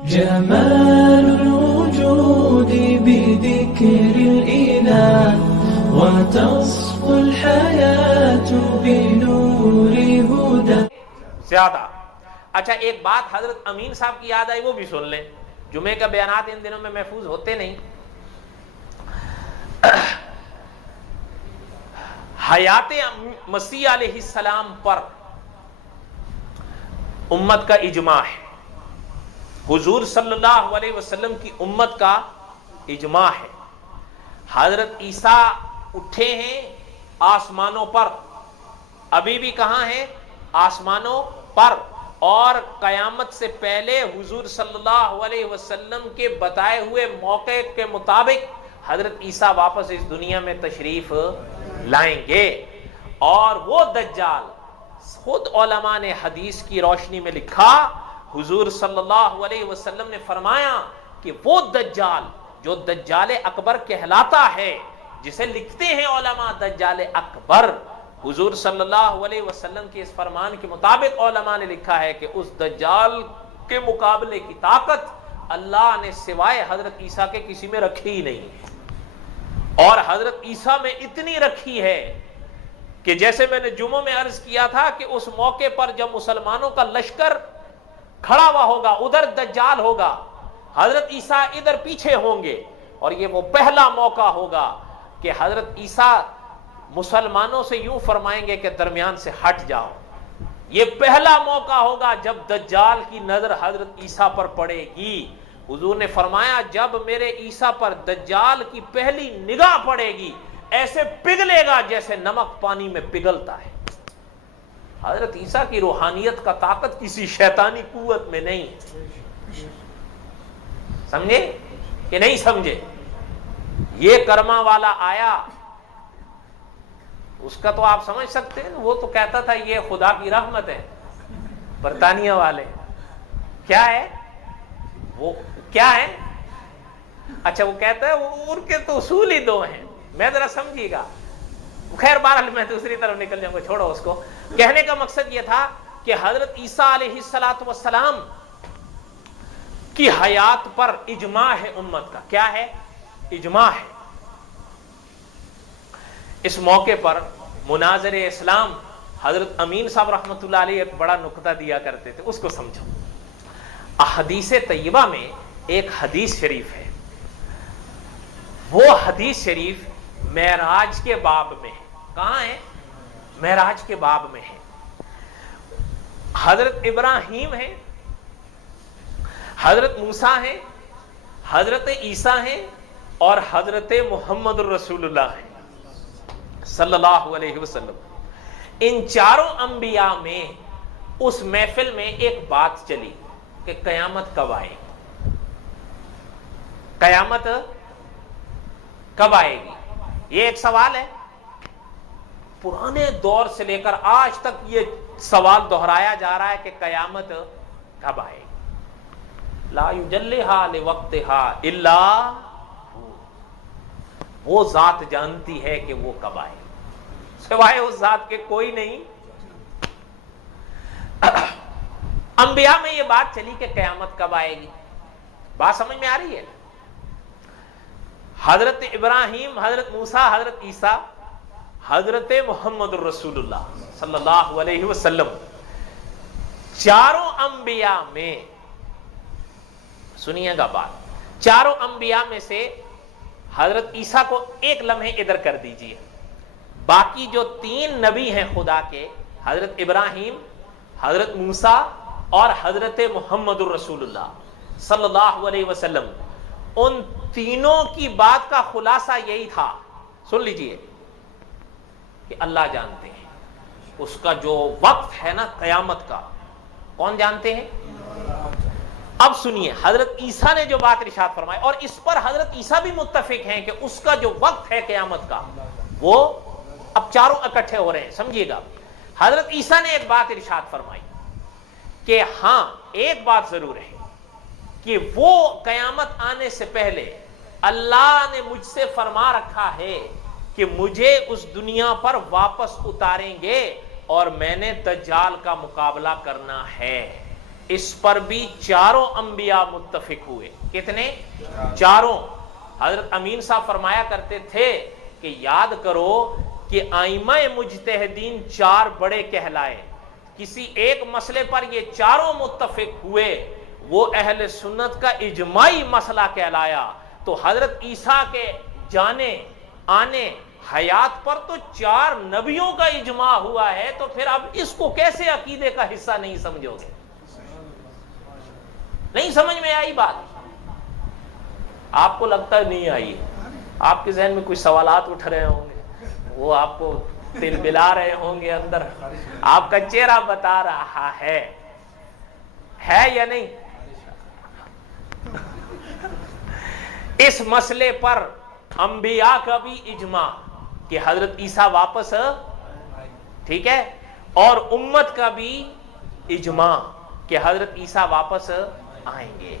جمال الوجود بذكر الإله وتصفو الحياة بنور هدى. زیادہ اچھا ایک بات حضرت امین صاحب کی یاد آئی، وہ بھی سن لیں. جمعے کا بیانات ان دنوں میں محفوظ ہوتے نہیں. حیات مسیح علیہ السلام پر امت کا اجماع ہے. حضور صلی اللہ علیہ وسلم کی امت کا اجماع ہے. حضرت عیسیٰ اٹھے ہیں آسمانوں پر، ابھی بھی کہاں ہیں؟ آسمانوں پر. اور قیامت سے پہلے حضور صلی اللہ علیہ وسلم کے بتائے ہوئے موقع کے مطابق حضرت عیسیٰ واپس اس دنیا میں تشریف لائیں گے. اور وہ دجال، خود علماء نے حدیث کی روشنی میں لکھا، حضور صلی اللہ علیہ وسلم نے فرمایا کہ وہ دجال جو دجال اکبر کہلاتا ہے، جسے لکھتے ہیں علماء دجال اکبر، حضور صلی اللہ علیہ وسلم کے اس فرمان کے مطابق علماء نے لکھا ہے کہ اس دجال کے مقابلے کی طاقت اللہ نے سوائے حضرت عیسیٰ کے کسی میں رکھی ہی نہیں ہے. اور حضرت عیسیٰ میں اتنی رکھی ہے کہ جیسے میں نے جمعوں میں عرض کیا تھا کہ اس موقع پر جب مسلمانوں کا لشکر کھڑا ہوا ہوگا، ادھر دجال ہوگا، حضرت عیسیٰ ادھر پیچھے ہوں گے، اور یہ وہ پہلا موقع ہوگا کہ حضرت عیسیٰ مسلمانوں سے یوں فرمائیں گے کہ درمیان سے ہٹ جاؤ. یہ پہلا موقع ہوگا جب دجال کی نظر حضرت عیسیٰ پر پڑے گی. حضور نے فرمایا جب میرے عیسیٰ پر دجال کی پہلی نگاہ پڑے گی ایسے پگھلے گا جیسے نمک پانی میں پگھلتا ہے. حضرت عیسیٰ کی روحانیت کا طاقت کسی شیطانی قوت میں نہیں. سمجھے کہ نہیں سمجھے؟ یہ کرما والا آیا، اس کا تو آپ سمجھ سکتے ہیں. وہ تو کہتا تھا یہ خدا کی رحمت ہے. برطانیہ والے کیا ہے، وہ کیا ہے؟ اچھا وہ کہتا ہے ان کے تو اصول ہی دو ہیں. میں ذرا سمجھیے گا. خیر بہرحال میں دوسری طرف نکل جاؤں گا، چھوڑو اس کو. کہنے کا مقصد یہ تھا کہ حضرت عیسیٰ علیہ السلام کی حیات پر اجماع ہے امت کا. کیا ہے؟ اجماع ہے. اس موقع پر مناظر اسلام حضرت امین صاحب رحمۃ اللہ علیہ ایک بڑا نقطہ دیا کرتے تھے، اس کو سمجھو. احادیث طیبہ میں ایک حدیث شریف ہے، وہ حدیث شریف معراج کے باب میں ہے. کہاں ہے؟ معراج کے باب میں ہے. حضرت ابراہیم ہے، حضرت موسیٰ ہیں، حضرت عیسیٰ ہیں، اور حضرت محمد الرسول اللہ ہیں صلی اللہ علیہ وسلم. ان چاروں انبیاء میں اس محفل میں ایک بات چلی کہ قیامت کب آئے گی، قیامت کب آئے گی. یہ ایک سوال ہے. پرانے دور سے لے کر آج تک یہ سوال دہرایا جا رہا ہے کہ قیامت کب آئے گی. لا یجلھا لوقتھا الا ہو. وہ ذات جانتی ہے کہ وہ کب آئے گی، سوائے اس ذات کے کوئی نہیں. انبیاء میں یہ بات چلی کہ قیامت کب آئے گی. بات سمجھ میں آ رہی ہے؟ حضرت ابراہیم، حضرت موسیٰ، حضرت عیسیٰ، حضرت محمد الرسول اللہ صلی اللہ علیہ وسلم، چاروں انبیاء میں سنیے گا بات، چاروں انبیاء میں سے حضرت عیسیٰ کو ایک لمحے ادھر کر دیجئے. باقی جو تین نبی ہیں خدا کے، حضرت ابراہیم، حضرت موسیٰ اور حضرت محمد الرسول اللہ صلی اللہ علیہ وسلم، ان تینوں کی بات کا خلاصہ یہی تھا. سن لیجئے کہ اللہ جانتے ہیں. اس کا جو وقت ہے نا قیامت کا، کون جانتے ہیں؟ اب سنیے حضرت عیسیٰ نے جو بات ارشاد فرمائی، اور اس پر حضرت عیسیٰ بھی متفق ہیں کہ اس کا جو وقت ہے قیامت کا، وہ اب چاروں اکٹھے ہو رہے ہیں. سمجھیے گا. حضرت عیسیٰ نے ایک بات ارشاد فرمائی کہ ہاں ایک بات ضرور ہے کہ وہ قیامت آنے سے پہلے اللہ نے مجھ سے فرما رکھا ہے کہ مجھے اس دنیا پر واپس اتاریں گے اور میں نے دجال کا مقابلہ کرنا ہے. اس پر بھی چاروں انبیاء متفق ہوئے. کتنے؟ چاروں. حضرت امین صاحب فرمایا کرتے تھے کہ یاد کرو کہ ائمہ مجتہدین چار بڑے کہلائے، کسی ایک مسئلے پر یہ چاروں متفق ہوئے، وہ اہل سنت کا اجماعی مسئلہ کہلایا. تو حضرت عیسیٰ کے جانے آنے حیات پر تو چار نبیوں کا اجماع ہوا ہے، تو پھر اب اس کو کیسے عقیدے کا حصہ نہیں سمجھو گے؟ نہیں سمجھ میں آئی بات؟ آپ کو لگتا ہے نہیں آئی، آپ کے ذہن میں کچھ سوالات اٹھ رہے ہوں گے، وہ آپ کو تل بلا رہے ہوں گے اندر، آپ کا چہرہ بتا رہا ہے یا نہیں؟ اس مسئلے پر انبیاء کا بھی اجماع کہ حضرت عیسیٰ واپس، ٹھیک ہے، اور امت کا بھی اجماع کہ حضرت عیسیٰ واپس آئیں گے.